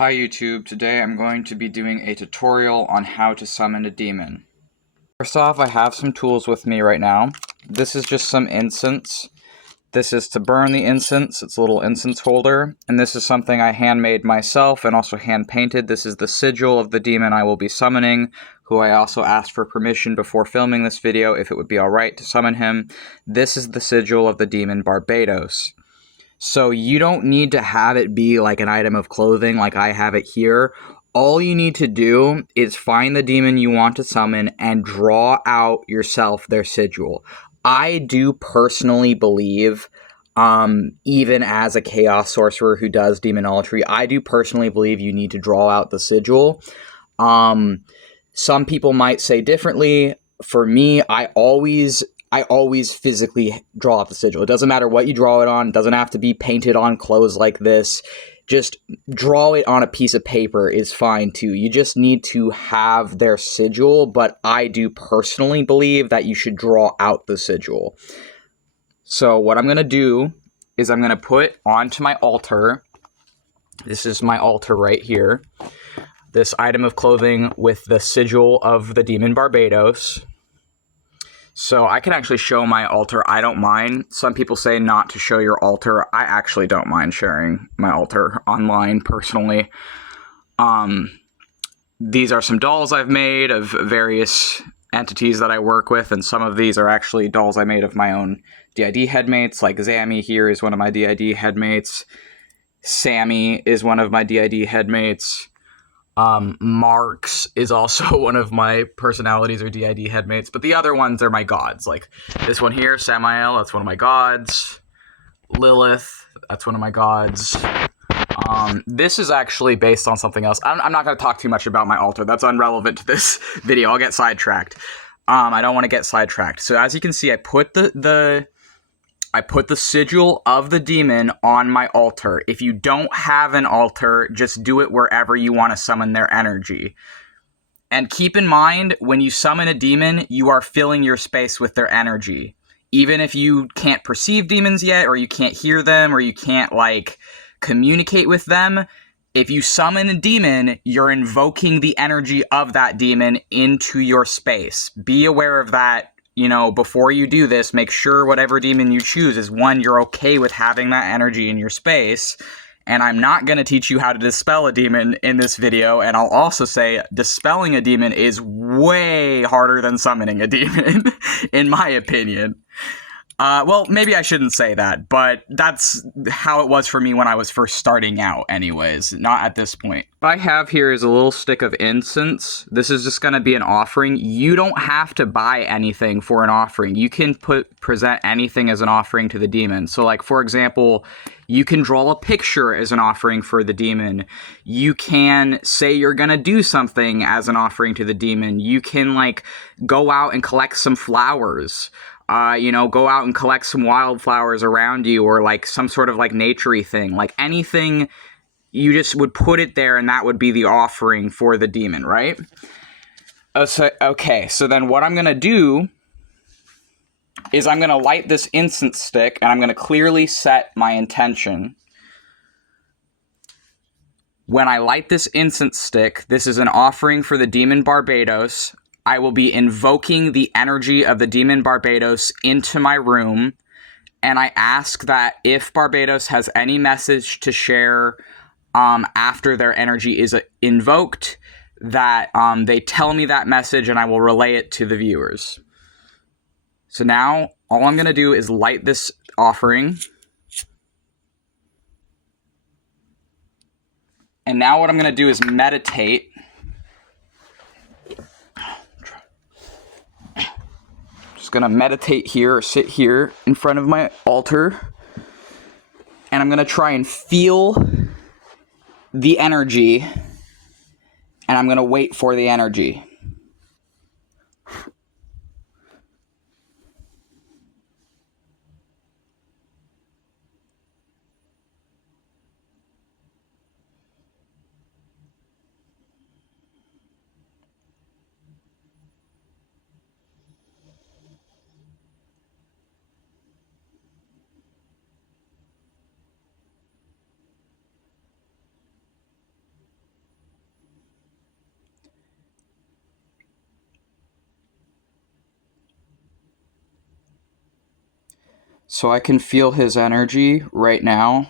Hi YouTube, today I'm going to be doing a tutorial on how to summon a demon. First off, I have some tools with me right now. This is just some incense. This is to burn the incense, it's a little incense holder, and this is something I handmade myself and also hand painted. This is the sigil of the demon I will be summoning, who I also asked for permission before filming this video if it would be alright to summon him. This is the sigil of the demon Barbatos. So you don't need to have it be like an item of clothing like I have it here. All you need to do is find the demon you want to summon and draw out yourself their sigil. I do personally believe, even as a chaos sorcerer who does demonolatry, I do personally believe you need to draw out the sigil. Some people might say differently. For me, I always physically draw out the sigil. It doesn't matter what you draw it on. It doesn't have to be painted on clothes like this. Just draw it on a piece of paper is fine too. You just need to have their sigil, but I do personally believe that you should draw out the sigil. So what I'm going to do is I'm going to put onto my altar, this is my altar right here, this item of clothing with the sigil of the demon Barbatos. So I can actually show my altar. I don't mind. Some people say not to show your altar. I actually don't mind sharing my altar online personally. These are some dolls I've made of various entities that I work with, and some of these are actually dolls I made of my own DID headmates, like Zammy here is one of my DID headmates. Sammy is one of my DID headmates. Marx is also one of my personalities or DID headmates, but the other ones are my gods. Like this one here, Samael, that's one of my gods. Lilith, that's one of my gods. This is actually based on something else. I'm not going to talk too much about my altar. That's irrelevant to this video. I'll get sidetracked. I don't want to get sidetracked. So as you can see, I put the sigil of the demon on my altar. If you don't have an altar, just do it wherever you want to summon their energy. And keep in mind, when you summon a demon, you are filling your space with their energy. Even if you can't perceive demons yet, or you can't hear them, or you can't, like, communicate with them, if you summon a demon, you're invoking the energy of that demon into your space. Be aware of that. You know, before you do this, make sure whatever demon you choose is one you're okay with having that energy in your space. And I'm not going to teach you how to dispel a demon in this video, and I'll also say dispelling a demon is way harder than summoning a demon, in my opinion. Well, maybe I shouldn't say that, but that's how it was for me when I was first starting out anyways, not at this point. What I have here is a little stick of incense. This is just going to be an offering. You don't have to buy anything for an offering. You can present anything as an offering to the demon. So like, for example, you can draw a picture as an offering for the demon. You can say you're going to do something as an offering to the demon. You can like go out and collect some flowers. Go out and collect some wildflowers around you, or like some sort of like nature-y thing. Like anything, you just would put it there and that would be the offering for the demon, right? Okay, so then what I'm going to do is I'm going to light this incense stick and I'm going to clearly set my intention. When I light this incense stick, this is an offering for the demon Barbatos. I will be invoking the energy of the demon Barbatos into my room, and I ask that if Barbatos has any message to share after their energy is invoked, that they tell me that message and I will relay it to the viewers. So now, all I'm going to do is light this offering. And now what I'm going to do is meditate. Gonna meditate here, or sit here in front of my altar, and I'm gonna try and feel the energy, and I'm gonna wait for the energy. So I can feel his energy right now.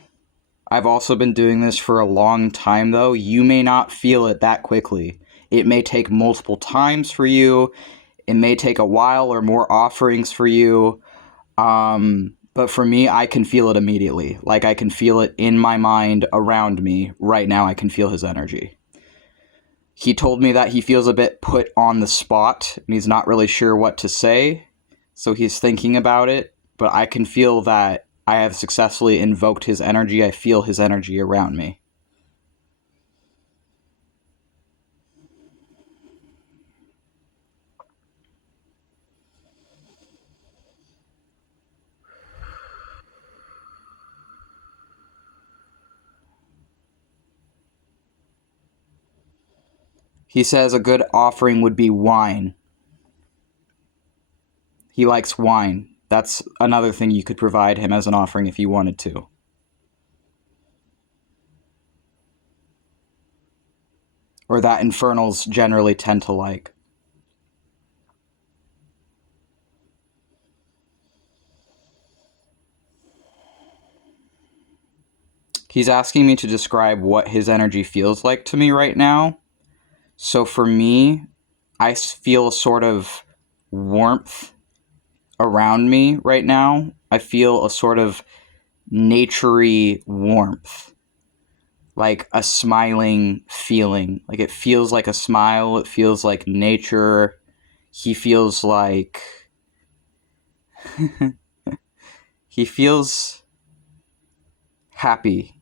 I've also been doing this for a long time, though. You may not feel it that quickly. It may take multiple times for you. It may take a while or more offerings for you. But for me, I can feel it immediately. Like, I can feel it in my mind around me right now. I can feel his energy. He told me that he feels a bit put on the spot and he's not really sure what to say. So he's thinking about it. But I can feel that I have successfully invoked his energy. I feel his energy around me. He says a good offering would be wine. He likes wine. That's another thing you could provide him as an offering if you wanted to. Or that infernals generally tend to like. He's asking me to describe what his energy feels like to me right now. So for me, I feel a sort of warmth around me right now. I feel a sort of naturey warmth. Like a smiling feeling. Like it feels like a smile. It feels like nature. He feels like... he feels happy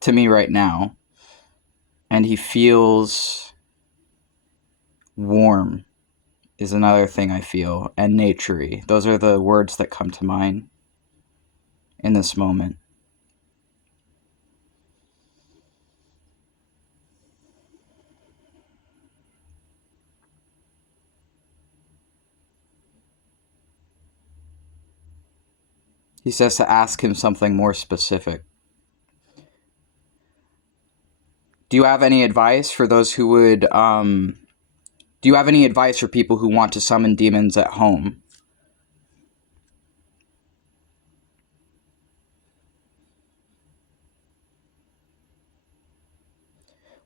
to me right now. And he feels warm is another thing I feel. And naturey. Those are the words that come to mind in this moment. He says to ask him something more specific. Do you have any advice for those who would, do you have any advice for people who want to summon demons at home?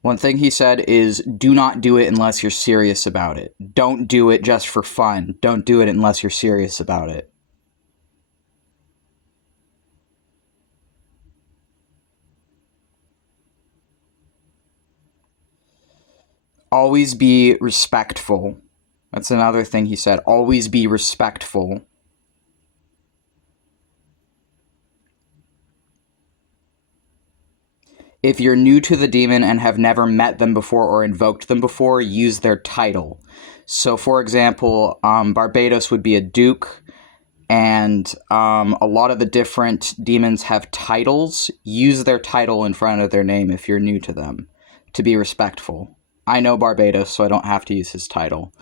One thing he said is, do not do it unless you're serious about it. Don't do it just for fun. Don't do it unless you're serious about it. Always be respectful. That's another thing he said. Always be respectful. If you're new to the demon and have never met them before or invoked them before, use their title. So, for example, Barbatos would be a duke, and a lot of the different demons have titles. Use their title in front of their name if you're new to them, to be respectful. I know Barbatos, so I don't have to use his title.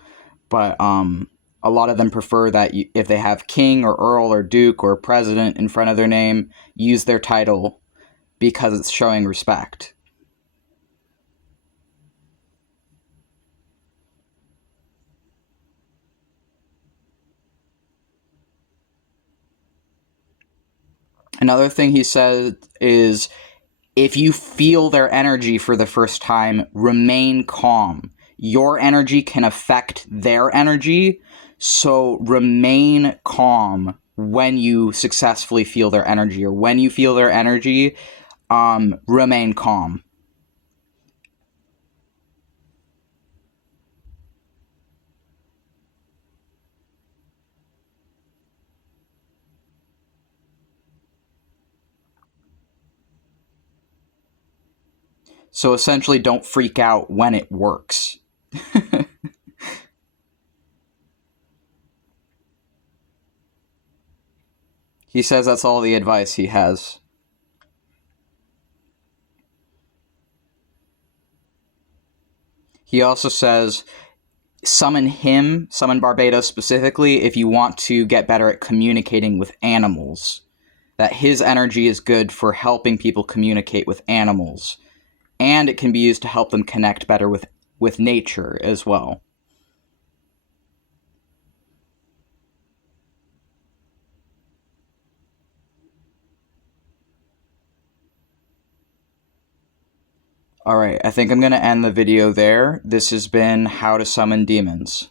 But a lot of them prefer that if they have king or earl or duke or president in front of their name, use their title because it's showing respect. Another thing he said is, if you feel their energy for the first time, remain calm. Your energy can affect their energy, so remain calm when you successfully feel their energy, or when you feel their energy, remain calm. So essentially, don't freak out when it works. He says that's all the advice he has. He also says, summon Barbatos specifically, if you want to get better at communicating with animals. That his energy is good for helping people communicate with animals. And it can be used to help them connect better with nature as well. Alright, I think I'm going to end the video there. This has been How to Summon Demons.